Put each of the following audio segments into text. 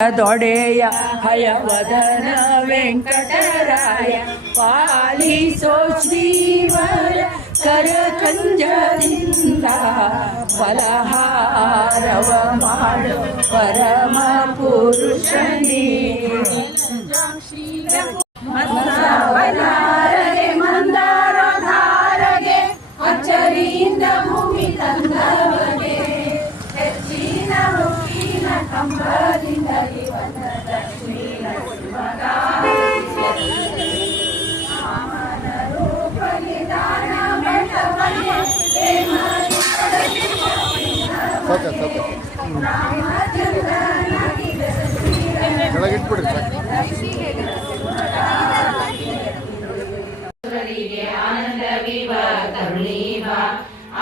ದೊಡೆಯ ಹಯವದನ ವೆಂಕಟರಾಯ ಪಾಲಿಸೋ ಶ್ರೀವರ ಕರಕಂಜದಿಂದ ಫಲಹಾರವ ಮಾಡು ಪರಮ ಪುರುಷನೇ. ಮಸಾವನಾರಗೆ ಮಂದಾರಧಾರಗೆ ಅಚ್ಚರಿಯಿಂದ ಭೂಮಿ ತಂದವಗೆ ಹೆಚ್ಚಿನ ಮುಕ್ಕಿನ ಕಂಬದಿಂದ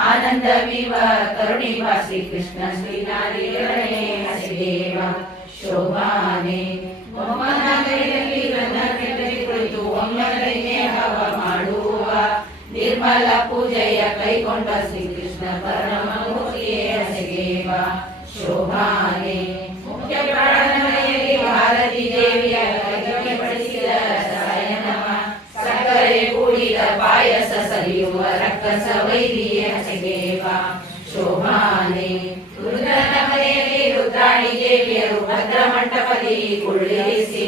ಆನಂದ ವಿವ ಕರುಣಿವ ಶ್ರೀ ಕೃಷ್ಣ ಶ್ರೀನಾರಾಯಣೇ ಹಸಿದೇವ ಶೋಭಾನೆ ಒಮ್ಮನಗರಿಯಲ್ಲಿ ರಂಗದಲ್ಲಿ ಕುಳಿತು ಒಮ್ಮನಗರಿಗೆ ಹವ ಮಾಡುವ ನಿರ್ಮಲ ಪೂಜೆಯ ಕೈಗೊಂಡ ಶ್ರೀ ಕೃಷ್ಣ ಪರಮಮೂರ್ತಿಯೇ ಹಸಿದೇವ ಶೋಭಾನೆ ಮುಖ್ಯ ಪ್ರಾಣಮನೆಯಲ್ಲಿ ಭಾರತೀ ದೇವಿಯ ಕೈಗೆ ಪಡಿಸಿದ ಸಾಯನಮ ಸಕ್ಕರೆ ಕೂಡಿದ ಪಾಯಸ ಸರಿಯುವ ರಕ್ಕಸ ವೈರಿಯೇ ಹಸಿದೇವ ಶೋಭಾನೆ ರುದ್ರನ ಮನೆಯಲ್ಲಿ ರುದ್ರಾಣಿ ದೇವಿಯರು ಭದ್ರ ಮಂಟಪದಿ ಕುಳ್ಳಿರಿಸಿ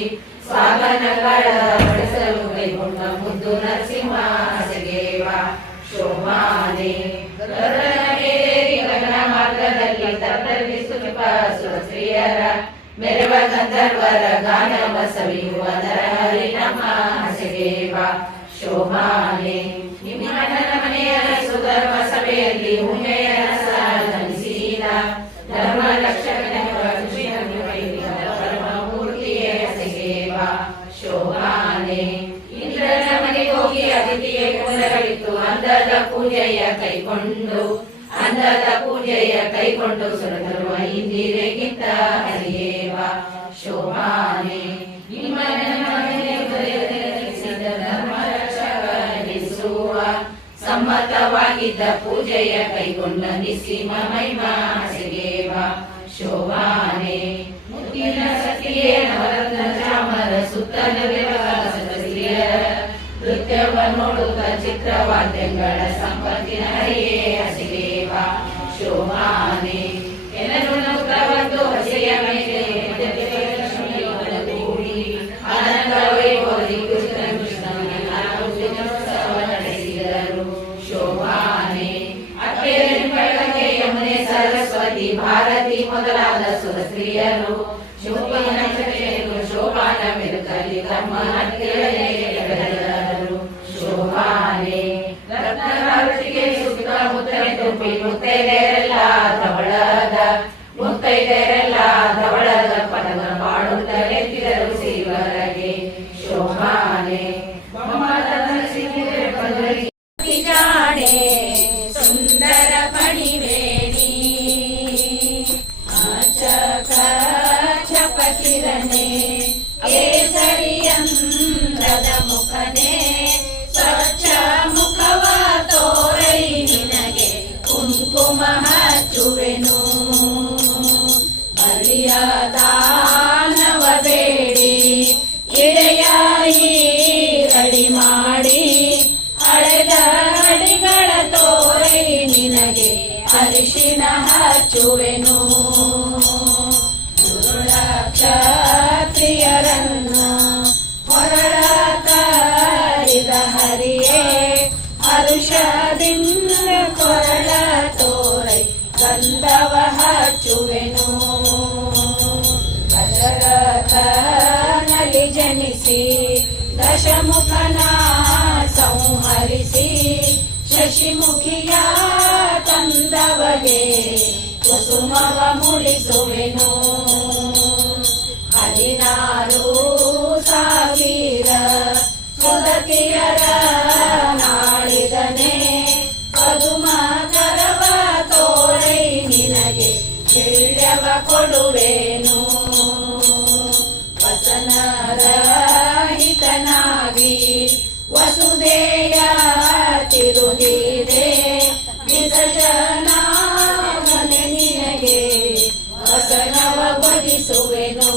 ಸಾಗನಗಳ ಬಡಿಸಲು ಕೈಗೊಂಡ ಮುದ್ದು ನರಸಿಂಹ ಹಸಿದೇವ ಶೋಭಾನೆ ಗರುಡನ ಮೇಲೇರಿ ಗಗನ ಮಾರ್ಗದಲ್ಲಿ ತತ್ತರಿಸುವ ಸುರಸ್ತ್ರೀಯರ ಮೆರವ ಗಂಧರ್ವರ ಗಾನವ ಸವಿಯುವ ನರಹರಿ ನಮ್ಮ ಹಸಿದೇವ ಶೋಭಾನೆ ನಿಮ್ಮಣ್ಣನ ಮನೆಯ ಸುಧರ್ಮ ಸಭೆಯಲ್ಲಿ ಉಮೆಯ ಧರಿಸಿದ ಧರ್ಮ ರಕ್ಷಕನ ಪರಮಮೂರ್ತಿಯೇ ಹಸಿದೇವ ಶೋಭಾನೆ ಇಂದ್ರನ ಮನೆಗೆ ಹೋಗಿ ಅತಿಥಿಯ ಕುಲಗಳಿತ್ತು ಅಂದದ ಪೂಜೆಯ ಕೈಕೊಂಡು ಸುರತರುವ ಇಂದಿರೆಗಿಂತ ಹರಿಯೇವ ಶೋಭಾನೆ ನಿಮ್ಮ ಧರ್ಮ ರಕ್ಷಕನಿಸುವ ಸಮ್ಮತವಾಗಿದ್ದ ಪೂಜೆಯ ಕೈಗೊಂಡ ನಿಸ್ಸೀಮ ಮಹಿಮಾ ಹಸಿದೇವ ಶೋಭಾನೆ ಮುತ್ತಿನ ಸತಿಯೇ ನವರತ್ನ ಚಾಮರ ಸುತ್ತಲವಿರುವ ಸದಸ್ಯರ ನೃತ್ಯವ ನೋಡುತ್ತ ಚಿತ್ರವಾದ್ಯಗಳ ಸಂಪತ್ತಿನ ಹರಿಯೇ ಹಸಿದೇವ ಶೋಭಾನೆ ಎಲ್ಲರೂ ನೌಕರವತ್ತು ಹಸಿಯ ಮೇಲೆ ಕೂಡಿ ಆನಂದ ವೈಭವದಿ ಕೃಷ್ಣೋತ್ಸವ ನಡೆಸಿದರು ಶೋಭಾನೆ ಅಕ್ಕರೆ ಯಮುನೆ ಸರಸ್ವತಿ ಭಾರತಿ ಮೊದಲಾದ ಸುರಸ್ತ್ರೀಯರು ಶೋಭಾನ ಮೆರುಕಲ್ಲಿ ತಮ್ಮ ಹತ್ತಿರರು ಶೋಭಾನೆ ರತ್ನರಾವತಿಗೆ ಸುತ್ತ ಮುತ್ತನೆ ತುಂಬಿ ಮುತ್ತೈದೆಯರೆಲ್ಲ ಧವಳದ ಪದವ ಮಾಡುತ್ತಲೆತ್ತಿದರು ಶ್ರೀವರಗೆ ಶೋಭಾನೆ ಜಾಣೆ ಸುಂದರ ಪಣಿವೇಣಿ ಚಪಕಿರನೆ ಕೇಸರಿಯಂದ್ರದ ಮುಖನೆ ಸ್ವಚ್ಛ ಮುಖವ ತೋರೈ ನಿನಗೆ ಕುಂಕುಮ ಹಚ್ಚುವೆನು ಬಲಿಯ ದಾನವ ಬೇಡಿ ಇಳೆಯಾಯಿ ರಡಿ ಮಾಡಿ ಹಳೆದ ಹಡಿಗಳ ತೋರೈ ನಿನಗೆ ಅರಿಶಿಣ ಹಚ್ಚುವೆನು ಕ್ಷತ್ರಿಯರನ್ನು ಹೊರಳ ಕಾರಿದ ಹರಿಯೇ ಹರುಷದಿಂದ ಕೊರಳ ತೋರೈ ಗಂಧವ ಹಚ್ಚುವೆನು ದಶರಥನಲ್ಲಿ ಜನಿಸಿ ದಶಮುಖನ ಸಂಹರಿಸಿ ಶಶಿಮುಖಿಯ ತಂದವಗೆ ಕುಸುಮವ ಮುಡಿಸುವೆನು 16,000 ಸುದತಿಯರ ನಾಳಿದನೆ ಪದುಮ ಕರವ ತೋರೈ ನಿನಗೆ ಹಿಳ್ಯವ ಕೊಡುವೆನು ವಸನರಹಿತನಾಗಿ ವಸುದೆಯ ತಿರುಗಿದೆ ವಿಸರ್ಜನಾವನೆ ನಿನಗೆ ವಸನವ ಬದಿಸುವೆನು.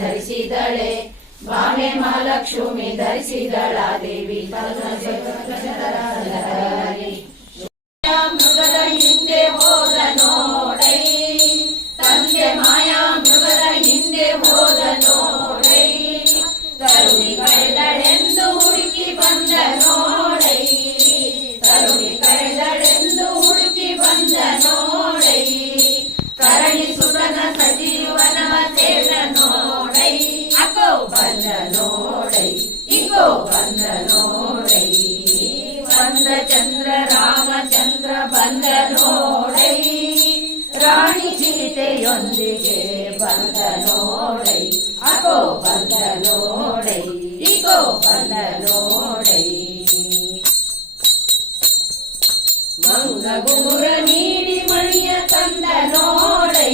ಧರಿಸಿ ಧರಿಸಿದಳೆ ಬಾಮೆ ಮಹಾಲಕ್ಷ್ಮಿ ಧರಿಸಿದಳ ದೇವಿ ಮೃಗದ ಹಿಂದೆ ಹೋದ ನೋಡೈ ತಂದೆ ಮಾಯಾ ಮೃಗದ ಹಿಂದೆ ಹೋದ ನೋಡೈ ತರುಣಿ ಕರೆದಳೆಂದು ಹುಡುಕಿ ಬಂದ ನೋಡೈ ತರುಣಿ ಕರೆದಳೆಂದು ಹುಡುಕಿ ಬಂದ ನೋಡೈ ಕರಣಿ ಸುತನ ಸಜೀವನವ ಸೇರ ನೋಡೈ ಅಕೋ ಬಂದ ನೋಡೈ ಇಗೋ ಬಂದ ನೋಡೈ ಬಂದ ಚಂದ್ರ ರಾಮಚಂದ್ರ ಬಂದ ನೋಡೈ ರಾಣಿ ಸೀತೆಯೊಂದಿಗೆ ಬಂದ ನೋಡೈ ಅಕೋ ಬಂದ ನೋಡೈ ಇಗೋ ಬಂದ ನೋಡೈ ಮಂಗ ಗುಂಗುರ ನೀಡಿ ಮಣಿಯ ತಂದ ನೋಡೈ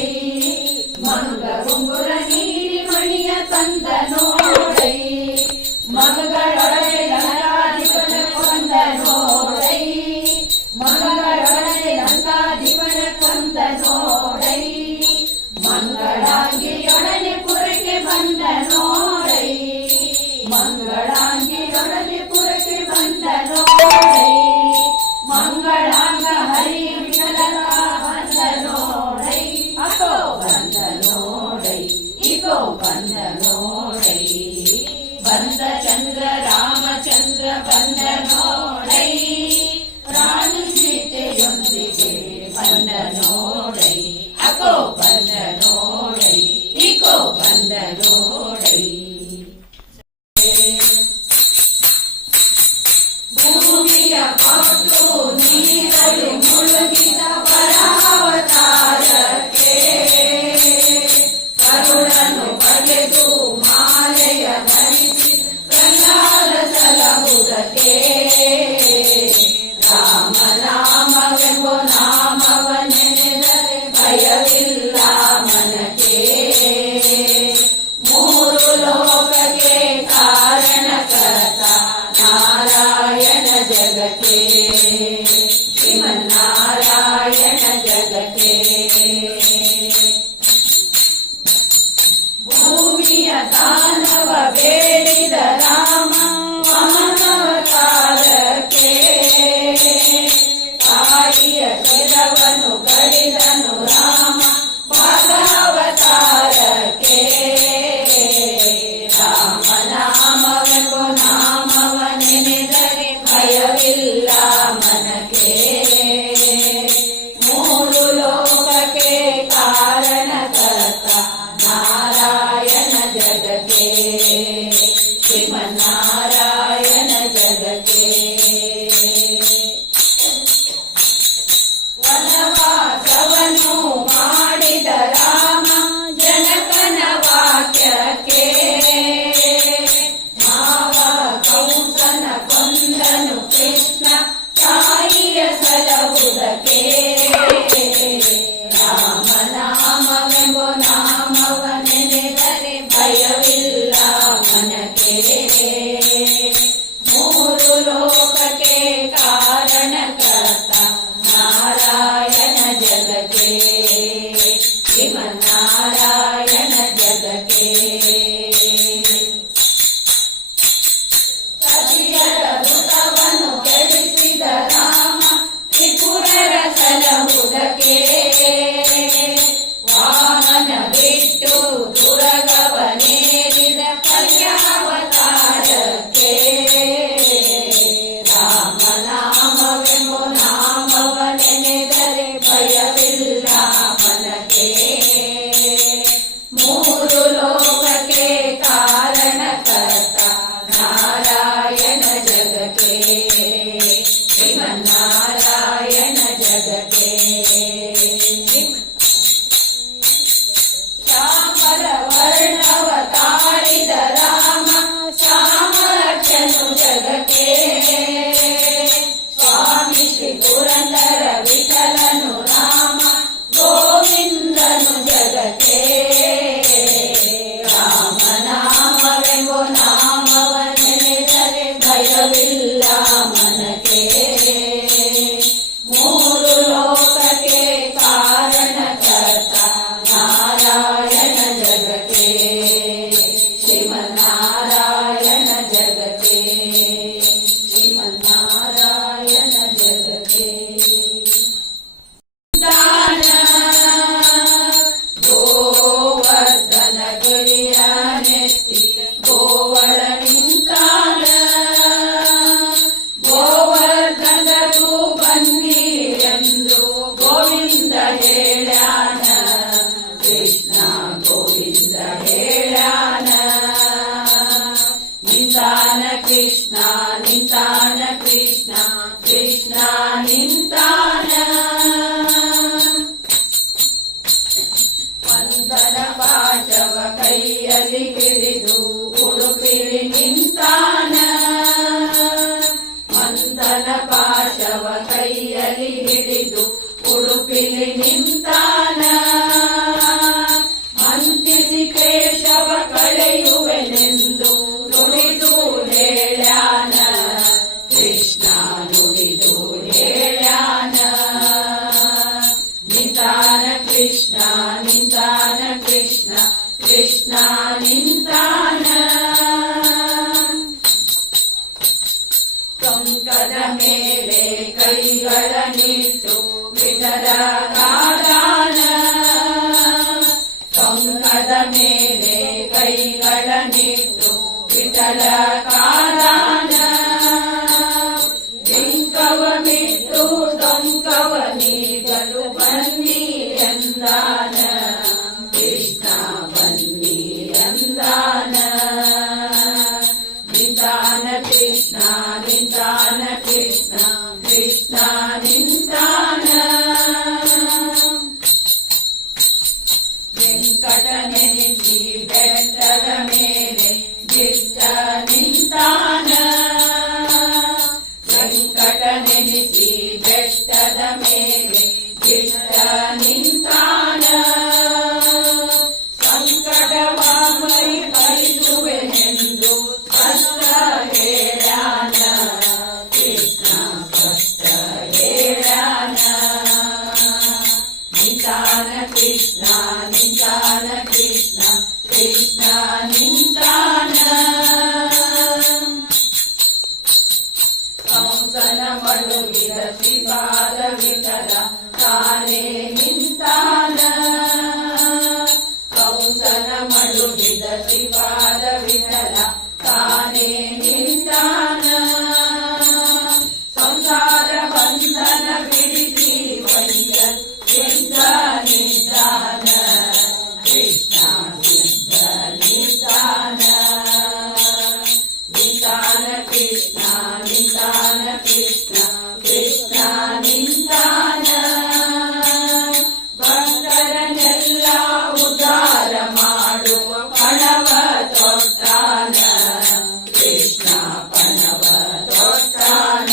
ಮಂಗ ಗುಂಗುರ ನೀಡಿ ಮಣಿಯ ತಂದ ನೋಡೈ ಮಗಗಳೊಡನೆ ಲಂಕಾಧಿಪನ ಕೊಂದ ನೋಡೈ ಮಗಗಳೊಡನೆ ಲಂಕಾಧಿಪನ ಕೊಂದ ನೋಡೈ ಮಂಗಳಾಂಗಿಯೊಡನೆ ಪುರಕ್ಕೆ ಬಂದ ನೋಡೈ ಮಂಗಳಾಂಗಿಯೊಡನೆ ಪುರಕ್ಕೆ ಬಂದ ನೋಡೈ ಮಂಗಳಾಂಗ ಹರಿ ವಿಠಲನ ಬಂದ ನೋಡೈ ಅಕೋ ಬಂದ ನೋಡೈ ಇಗೋ ಬಂದ ನೋಡೈ ಬಂದ ಚಂದ್ರ ರಾಮಚಂದ್ರ ಬಂದ ನೋಡೈ ರಾಣಿ ಸೀತೆಯೊಂದಿಗೆ ಬಂದ ನೋಡೈ ಅಕೋ ಬಂದ ನೋಡೈ ಇಗೋ ಬಂದ ನೋಡೈ ಭೂಮಿಯ ಕೊಟ್ಟು ನೀರಲು ಮುಳುಗಿದ ಪರಾವತಾರಕ್ಕೆ ಕರುಣನು ಬಗೆದು ಮಾಲೆಯ ಧರಿಸಿ ಪ್ರಹ್ಲಾದ ಸಲಹುದಕ್ಕೆ ರಾಮ ನಾಮವೆಂಬ ನಾಮವ ನೆನೆದರೆ ಭಯವಿಲ್ಲ ಮನಕ್ಕೆ ಮೂರು ಲೋಕಕ್ಕೆ ಕಾರಣಕರ್ತ ನಾರಾಯಣ ಜಗಕ್ಕೆ ಶ್ರೀಮನ್ನಾರಾಯಣ ಜಗಕ್ಕೆ ಭೂಮಿಯ ದಾನವ ಬೇಡಿದ ರಾಮ ಮಹಾನವತಾರಕ್ಕೆ ತಾಯಿಯ ಶಿರವನ್ನು ಕಡಿದನು ರಾಮ ಭಾಗವತಾರಕ್ಕೆ ರಾಮ ನಾಮವೆಂಬ ನಾಮವ ನೆನೆದರೆ ಭಯವಿಲ್ಲ ಮನಕ್ಕೆ ಮೂರು ಲೋಕಕ್ಕೆ ಕಾರಣಕರ್ತ ನಾರಾಯಣ ಜಗಕ್ಕೆ ಶ್ರೀಮನ್ನಾರಾಯಣ ಜಗಕ್ಕೆ ವನವಾಸವನ್ನು ಮಾಡಿದ ರಾಮ ಜನಕನ ವಾಕ್ಯಕ್ಕೆ ಮಾವ ಕಂಸನ ಕೊಂದನು ಕೃಷ್ಣ ತಾಯಿಯ ಸಲಹುದಕ್ಕೆ ರಾಮ ನಾಮವೆಂಬ ನಾಮವ ನೆನೆದರೆ ಭಯವಿಲ್ಲ ಮನಕ್ಕೆ ಮೂರು ಲೋಕಕ್ಕೆ ಕಾರಣಕರ್ತ ನಾರಾಯಣ ಜಗಕ್ಕೆ ಶ್ರೀಮನ್ನಾರಾಯಣ ಜಗಕ್ಕೆ ಸತಿಯರ ಋತವನ್ನು ಕೆಡಿಸಿದ ರಾಮ ತ್ರಿಪುರರ ಸಲಹುದಕ್ಕೆ ವಾಮನ ಬಿಟ್ಟು ದುರಗವನೇರಿದ ಕಲ್ಯಾವತಾರಕ್ಕೆ ರಾಮ ನಾಮವೆಂಬ ನಾಮವ ನೆನೆದರೆ ಭಯವಿಲ್ಲ ಮನಕ್ಕೆ ಮೂರು ಲೋಕಕ್ಕೆ ಕಾರಣಕರ್ತ ನಾರಾಯಣ ಜಗಕ್ಕೆ ಶ್ರೀಮನ್ನಾರಾಯಣ ಜಗಕ್ಕೆ ಶ್ಯಾಮಲ ವರ್ಣವ ತಾಳಿದ ರಾಮ ಶ್ಯಾಮರ್ಚನು ಜಗಕ್ಕೆ ಸ್ವಾಮಿ ಶ್ರೀ ಪುರಂದರ ವಿಠಲನು ರಾಮ ಗೋವಿಂದನು ಜಗಕ್ಕೆ ರಾಮ ನಾಮವೆಂಬ ನಾಮವ ನೆನೆದರೆ ಭಯವಿಲ್ಲ ಮನಕ್ಕೆ ಮೂರು ಲೋಕಕ್ಕೆ ಕಾರಣಕರ್ತ ನಾರಾಯಣ ಜಗಕ್ಕೆ ಕೃಷ್ಣ ನಿಂತಾನ ಕೃಷ್ಣ ಕೃಷ್ಣ ನಿಂತಾನ ಮಂಥನ ಪಾಶವ ಕೈಯಲ್ಲಿ ಹಿಡಿದು ಉಡುಪಿಲಿ ನಿಂತಾನ ಮಂಥನ ಪಾಶವ ಕೈಯಲ್ಲಿ ಹಿಡಿದು ಉಡುಪಿಲಿ ನಿಂತಾನ ಮಂತಿಸಿ ಕೇಶವ ಕಳೆಯುವೆನೆಂದು ನುಡಿದು ಹೇಳ್ಯಾನ ಕೃಷ್ಣ ನುಡಿದು ಹೇಳ್ಯಾನ ನಿಂತಾನ ಕೃಷ್ಣ ನಿಂತಾನ ಕೃಷ್ಣ ಕೃಷ್ಣ ನಿಂತಾನ ಟೊಂಕದ ಮೇಲೆ ಕೈಗಳನ್ನಿಟ್ಟು ವಿಠಲ ಕಾದಾನ ಟೊಂಕದ ಮೇಲೆ ಕೈಗಳನ್ನಿಟ್ಟು ವಿಠಲ ಕಾದಾನ ಬಿಂಕವ ಬಿಟ್ಟು ಟೊಂಕವ ನೀಗಲು ಬನ್ನಿ ಎಂದಾನ ಕೃಷ್ಣ ಬನ್ನಿ ಎಂದಾನ ನಿಂತಾನ ಕೃಷ್ಣ ನಿಂತಾನ ಕೃಷ್ಣ ಕೃಷ್ಣ ನಿಂತಾನ ವೆಂಕಟ ನೆನೆಸಿ ಬೆಟ್ಟದ ಮೇಲೆ ದಿಟ್ಟ ನಿಂತಾನ ವೆಂಕಟ ನೆನೆಸಿ ಬೆಟ್ಟದ ಮೇಲೆ ದಿಟ್ಟ ನಿಂತಾನ ಸಂಕಟವ ಪರಿಹರಿಸುವೆನೆಂದು ಸ್ಪಷ್ಟ ಹೇಳ್ಯಾನ ಕೃಷ್ಣ ಸ್ಪಷ್ಟ ಹೇಳ್ಯಾನ ನಿಂತಾನ ಕೃಷ್ಣ ನಿಂತಾನ ಕೃಷ್ಣ ಕೃಷ್ಣ ನಿಂತಾನ ಕಂಸನ ಮಡುಗಿದ ಶ್ರೀಪಾದ ವಿಠಲ ತಾನೇ ನಿಂತಾನ ಕಂಸನ ಮಡುಗಿದ ಶ್ರೀಪಾದ ವಿಠಲ ತಾನೇ ನಿಂತಾನ ಸಂಸಾರ ಬಂಧನ ಬಿಡಿಸಿ ವೈದ್ಯ ಸಿದ್ಧ ನಿಂತಾನ ಕೃಷ್ಣ ಸಿದ್ಧ ನಿಂತಾನ ನಿಂತಾನ ಕೃಷ್ಣ ನಿಂತಾನ ಕೃಷ್ಣ ಕೃಷ್ಣ ನಿಂತಾನ ಭಕ್ತರನ್ನೆಲ್ಲ ಉದ್ಧಾರ ಮಾಡುವ ಪಣವ ತೊಟ್ಟಾನ ಕೃಷ್ಣ ಪಣವ ತೊಟ್ಟಾನ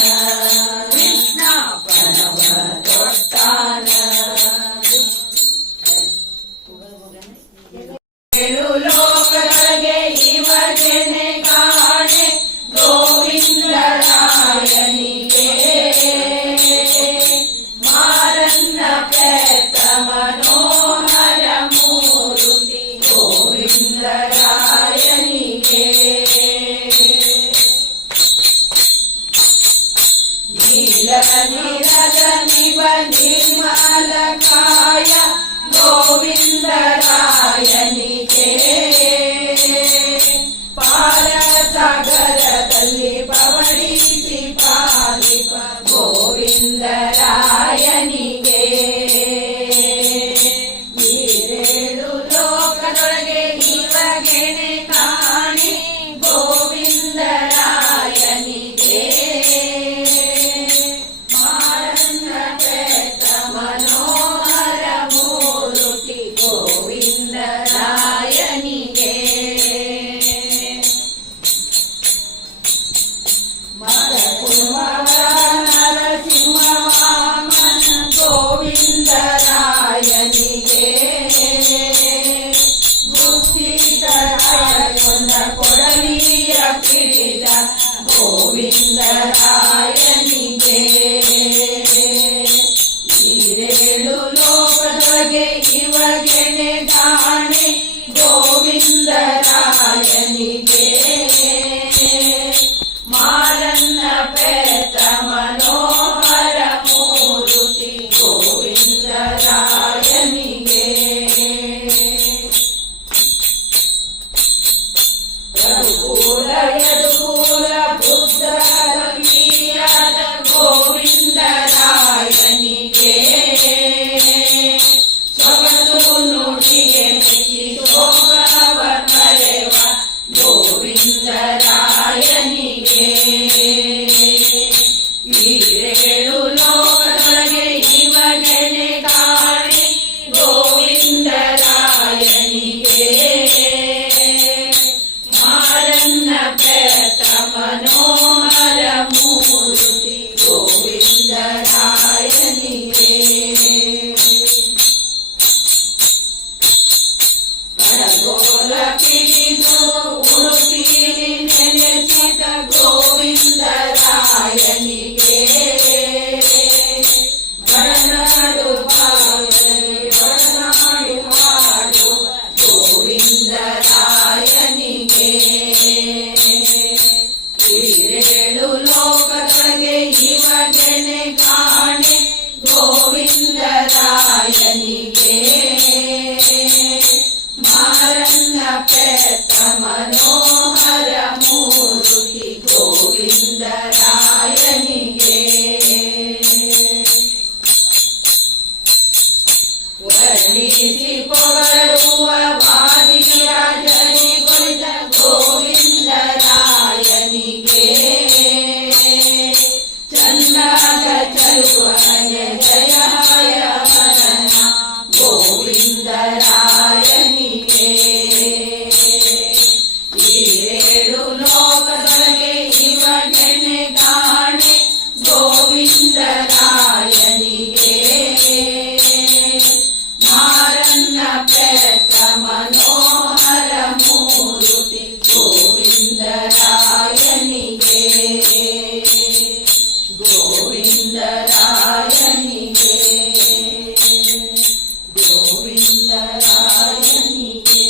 ಕೃಷ್ಣ ಪಣವ ತೊಟ್ಟಾನ ಏಳು ಲೋಕದೊಳಗೆ ಇವ ಜನೆ ಕಾಣೆ ಗೋವಿಂದರಾಯನಿಗೆ ಮಾರನ್ನ ಪ್ರೇತ ಮನೋಹರ ಮೂರುತಿ ಗೋವಿಂದರಾಯನಿಗೆ ನೀಲನಿರದ ನಿವ ನಿರ್ಮಲ ಕಾಯ ಗೋವಿಂದರಾಯನಿಗೆ ಪಾಲ ಸಾಗರದಲ್ಲಿ ಪವಡಿಸಿ ಪಾಲಿಪ ಗೋವಿಂದರಾಯನಿಗೆ ಈರೇಳು ಲೋಕದೊಳಗೆ ಇವಗೆಣೆ ಕಾಣಿ ಗೋವಿಂದರಾಯನಿಗೆ ಮಾರನ್ನ ಪ್ರೇತ ಮನೋಹರ ಮೂರುತಿ ಗೋವಿಂದರಾಯನಿಗೆ ನರಸಿಂಹ ವಾಮನ ಗೋವಿಂದರಾಯನಿಗೆ ಬುದ್ಧಿದರಾಯನ ಕೊಡಲಿಯ ಕಿಡಿದ ಗೋವಿಂದರಾಯನಿಗೆ ಈರೇಳು ಲೋಕದೊಳಗೆ ಇವಗೆಣೆ ಕಾಣೆ ಗೋವಿಂದರಾಯನಿಗೆ ಮಾರನ್ನ ಪ್ರೇತ ಮನೋಹರ ಮೂರುತಿ ಗೋವಿಂದರಾಯನಿಗೆ ರಘುಕುಲ ಯದುಕುಲ ಬುದ್ಧ ಕವಿಯಾದ ಗೋವಿಂದರಾಯನಿಗೆ ಸೊಗಸು ನುಡಿಗೆ ಮೆಚ್ಚಿ ಶೋಕವ ಕಳೆವ ಗೋವಿಂದರಾಯನಿಗೆ ಈರೇಳು ಲೋಕದೊಳಗೆ ಇವನೆನೆ ಕಾಣೆ ಗೋವಿಂದರಾಯನಿಗೆ ಮಾರನ್ನ ಪೆತ್ತ ಮನೋಹರ ಮೂರ್ತಿ ಗೋವಿಂದರಾಯನಿಗೆ ಕಡಗೋಲ ಪಿಡಿದು ಉಡುಪಿಲಿ ನೆಲೆಸಿದ ಗೋವಿಂದರಾಯನಿಗೆ ಬಡನಾಡು ಭಾಗದಲ್ಲಿ ಬಡನಾಡು ಹಾಡು ಗೋವಿಂದರಾಯನಿಗೆ ಈರೇಳು ಲೋಕದೊಳಗೆ ಇವಗೆನೆ ಕಾಣೆ ಗೋವಿಂದರಾಯನಿಗೆ ಮಾರನ್ನ ಪೆತ್ತ ಮನೋಹರ ಮೂರ್ತಿ ಗೋವಿಂದರಾಯನಿಗೆ ವರ್ಣಿಸಿ ಕೊರಳುವ ವಾದಿರಾಜನಿ ಕುಳಿತ ಗೋವಿಂದರಾಯನಿಗೆ ಚಂದದ ಚಲುವನ ಜಯ ಮರಣ ಗೋವಿಂದರಾಯನಿಗೆ ಈರೇಳು ಲೋಕದೊಳಗೆ ಇವನೆನೆ ಕಾಣೆ ಗೋವಿಂದರಾಯನಿಗೆ ಮಾರನ್ನ ಪೆತ್ತ ಮನೋಹರ ಮೂರ್ತಿ ಗೋವಿಂದರಾಯನಿಗೆ ಗೋವಿಂದರಾಯನಿಗೆ ಗೋವಿಂದರಾಯನಿಗೆ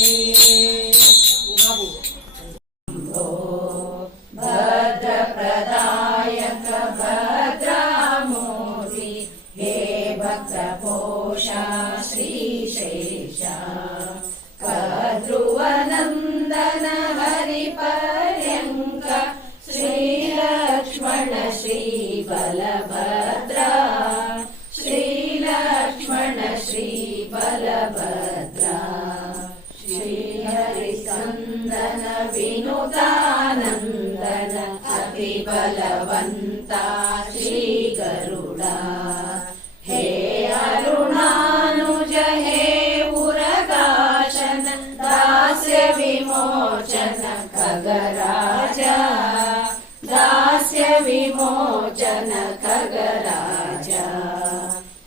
ಭದ್ರ ಪ್ರದಾಯಕ ಭದ್ರಾಮೂರ್ತಿ ಹೇ ಭಕ್ತ ಪೋಷ ಶ್ರೀಶೇಷ ಕಧ್ರುವನಂದನ ಹರಿಪರ್ಯಂಕ ಶ್ರೀಲಕ್ಷ್ಮಣ ಶ್ರೀ ಬಲಭದ್ರ ಶ್ರೀಲಕ್ಷ್ಮಣ ಶ್ರೀ ಬಲಭದ್ರ ಶ್ರೀಹರಿಸಂದನ ವಿನುತಾನಂದನ ಅತಿ ಬಲವಂತ ಶ್ರೀ ಗರುಡ ಹೇ ಅರುಣಾನುಜ ಹೇ ಉರಗಾಶನ ದಾಸ್ಯ ವಿಮೋಚನ ಖಗರಾಜ ದಾಸ್ಯ ವಿಮೋಚನ ಖಗರಾಜ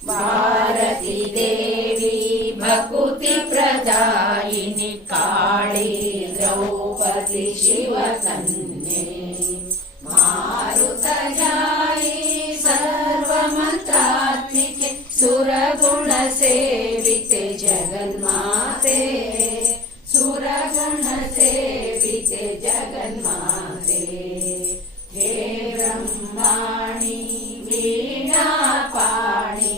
ಭಾರತಿ ದೇವಿ ಭಕುತಿ ಪ್ರದಾಯಿನಿ ಕಾಳಿ ದ್ರೌಪದಿ ಶಿವಕನ್ಯೆ ಮಾರುತಜಾಯಿ ಸರ್ವಮಂತ್ರಾತ್ಮಿಕೆ ಸುರಗುಣ ಸೇವಿತೆ ಜಗನ್ಮಾತೆ ಸುರಗುಣ ಸೇವಿತೆ ಜಗನ್ಮಾತೆ ಹೇ ಬ್ರಹ್ಮಾಣಿ ವೀಣಾಪಾಣಿ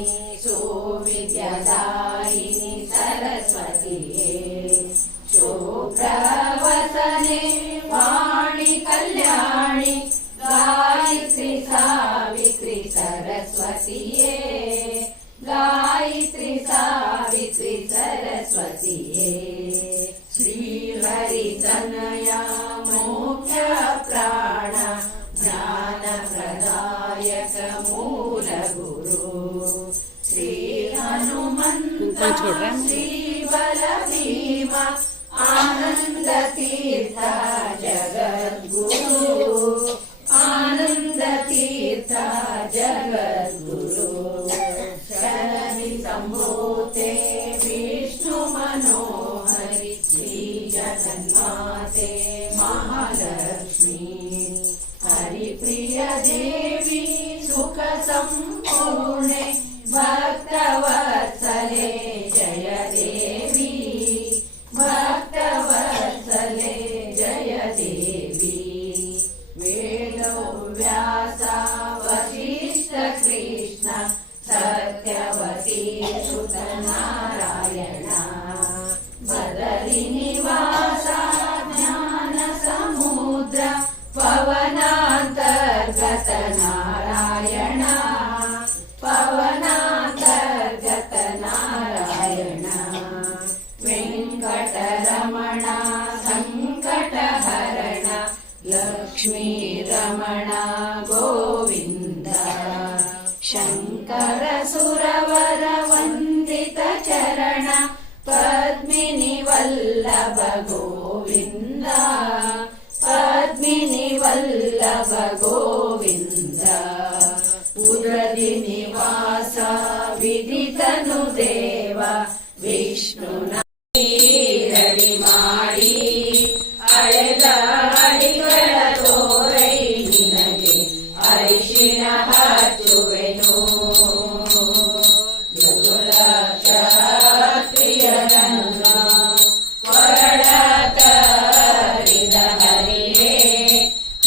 ಸುವಿದ್ಯಾದಾಯಿನಿ ಸರಸ್ವತಿಯೇ ಶೋಭ್ರವಸನೆ ವಾಣಿ ಕಲ್ಯಾಣಿ ಗಾಯತ್ರಿ ಸಾವಿತ್ರಿ ಸರಸ್ವತಿಯೇ ಗಾಯತ್ರಿ ಸಾವಿತ್ರಿ ಸರಸ್ವತಿಯೇ ಶ್ರೀಹರಿತನಯ ಮುಖ್ಯ ಪ್ರಾಣ ಜ್ಞಾನ ಪ್ರದಾಯಕ ಮೂಲ ಗುರು ಶ್ರೀ ಹನುಮಂತ ಶ್ರೀ ಬಲ ಭೀಮ ಆನಂದ ತೀರ್ಥ ಜಗದ್ಗುರು ಆನಂದ ತೀರ್ಥ ಜಗದ್ಗುರು ಶರಣಿ ಸಂಭೂತೆ ವಿಷ್ಣು ಮನೋಹರಿ ಶ್ರೀ ಜಗನ್ಮಾತೆ ಮಹಾಲಕ್ಷ್ಮಿ ಹರಿಪ್ರಿಯ ದೇವಿ ಸುಖ ಸಂಪೂರ್ಣೆ ಭಕ್ತವತ್ಸಲೆ ಜಯ ದೇವಿ ಭಕ್ತವತ್ಸಲೆ ಜಯ ದೇವಿ ವೇದವ್ಯಾಸ ವಸಿಷ್ಠ ಕೃಷ್ಣ ಸತ್ಯವತಿ ಸುತ ನಾರಾಯಣ ಬದರಿ ನಿವಾಸ ಜ್ಞಾನ ಸಮುದ್ರ ಪವನಾಂತರ್ಗತ ನಾರಾಯಣ ಪವನಾಂತರ್ಗತ ಲಕ್ಷ್ಮೀ ರಮಣ ಗೋವಿಂದ ಶಂಕರ ಸುರವರ ವಂದಿತ ಚರಣ ಪದ್ಮಿನಿ ವಲ್ಲಭ ಗೋವಿಂದ ಪದ್ಮಿನಿ ವಲ್ಲಭ ಗೋವಿಂದ ಉರದಿ ನಿವಾಸ ವಿದಿತನು ದೇವ ವಿಷ್ಣುನ ರಡಿ ಮಾಡಿ ಅಳೆದ ಅಡಿಗಳ ತೋರೈ ನಿನಗೆ ಅರಿಶಿಣ ಹಚ್ಚುವೆನು ಕ್ಷತ್ರಿಯರನ್ನ ಕೊರಳ ತರಿದ ಹರಿಯೇ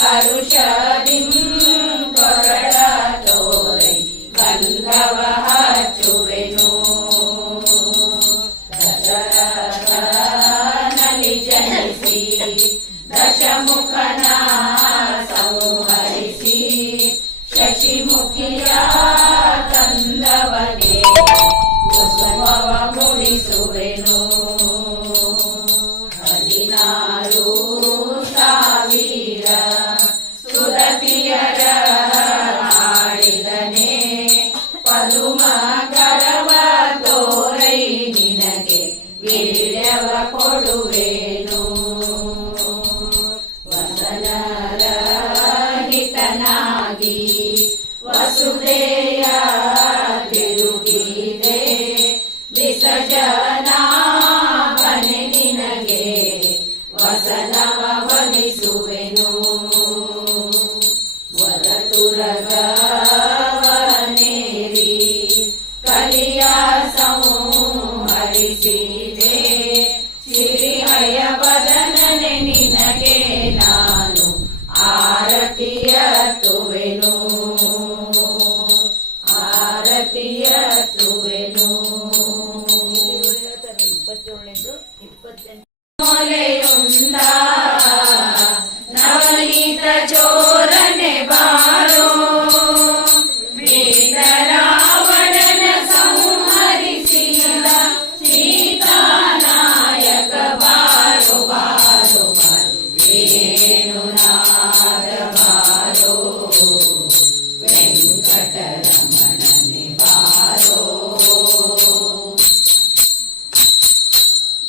ಹರುಷದಿಂ ಕೊರಳ ತೋರೈ ಗಂಧವ ಹಚ್ಚುವೆನು ದಶರಥನಲ್ಲಿ ಜನಿಸಿ ದಶಮುಖನ ಸಂಹರಿಸಿ ಶಶಿಮುಖಿಯ ತಂದವನೇ ಕುಸುಮವ ಮುಡಿಸುವೆನು 16,000 ಸುರತಿಯರ ಆಡಿದನೆ ಪದುಮ ಕರವ ತೋರೈ ನಿನಗೆ ವೀಳ್ಯವ ಕೊಡುವೆನು ವಸನರಹಿತನಾಗಿ ವಸುದೆಯ ತಿರುಗಿದೆ ವಿಸರ್ಜನಾಭನೆ ನಿನಗೆ ವಸನವ ವಹಿಸುವೆನು ವರತುರಗವನೇರಿ ಕಲಿಯ ಸಂಹರಿಸಿದೆ ಸಿರಿಹಯ ಬದನನೆ ನಿನಗೆ ನಾನು ಆರತಿಯತ್ತುವೆನು ಆರತಿಯತ್ತುವೆನು ಮೊಲೆಯುಂಡ ನವನೀತ ಚೋರನೆ ಬಾರೋ ರಾವಣನ ಸಂಹರಿಸಿದ ಸೀತಾನಾಯಕ ಬಾರೋ ಬಾರೋ ಬಾರೋ ವೇಣುನಾದ ಬಾರೋ ವೆಂಕಟರಮಣನೆ ಬಾರೋ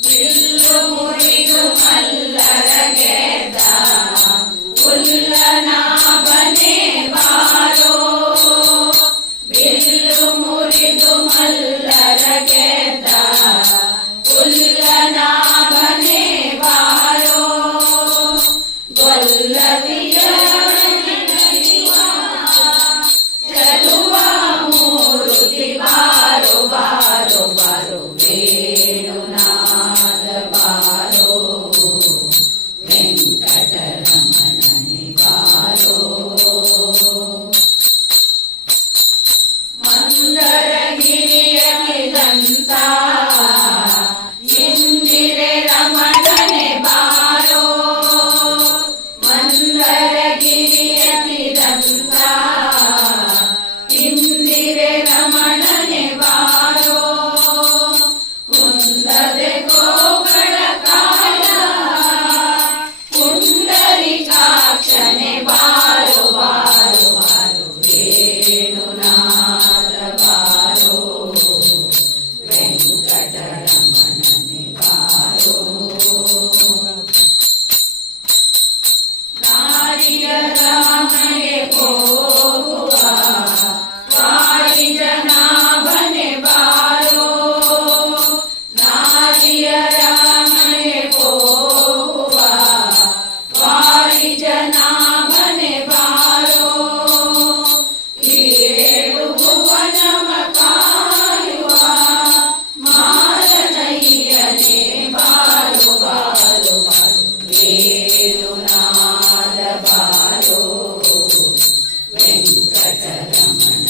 ಬಿಲ್ಲು ಮುರಿದು ಮಲ್ಲರ ಗೆದ್ದ ಉಲ್ಲನಾಭನೆ ಬಾರೋ ಬಿಲ್ಲು ಮುರಿದು ಮಲ್ಲರ ಗೆದ್ದ ಉಲ್ಲನಾಭನೆ ಬಾರೋ ಗೊಲ್ಲದಿಯ ಚಲುವ ಮೂರುತಿ ಬಾರೋ ಬಾರೋ ಬಾರೋ ವೇಣುನಾದ ಬಾರೋ ವೆಂಕಟರಮಣನೆ ಬಾರೋ ಮಂದರಗಿರಿಯ ಮಿದಂತ ಇಂದಿರೆ ರಮಣನೆ ಬಾರೋ ಮಂದರಗಿರಿಯ ಮಿದಂತ ಇಂದಿರೆ ರಮಣನೆ ಬಾರೋ ಕುಂದದೆ ಗೋಗಳ ಕಾಯ ಪುಂಡರಿಕಾಕ್ಷನೆ ಬಾರೋ ಬಾರೋ ಬಾರೋ ವೇಣುನಾದ ಬಾರೋ ವೆಂಕಟರಮಣನೆ ಬಾರೋ ನಾರಿಯರ ಮನೆಗೆ ಹೋಗುವ ವಾರಿಜನಾಭನೆ ಬಾರೋ ನಾರಿಯರ ಮನೆಗೆ ಹೋಗುವ ವಾರಿಜನಾಭನೆ ಬಾರೋ ಏಳು ಭುವನವ ಕಾಯುವ ಮಾರನಯ್ಯನೇ ಬಾರೋ ಬಾರೋ ಬಾರೋ ವೇಣುನಾದ ಬಾರೋ ವೆಂಕಟರಮಣ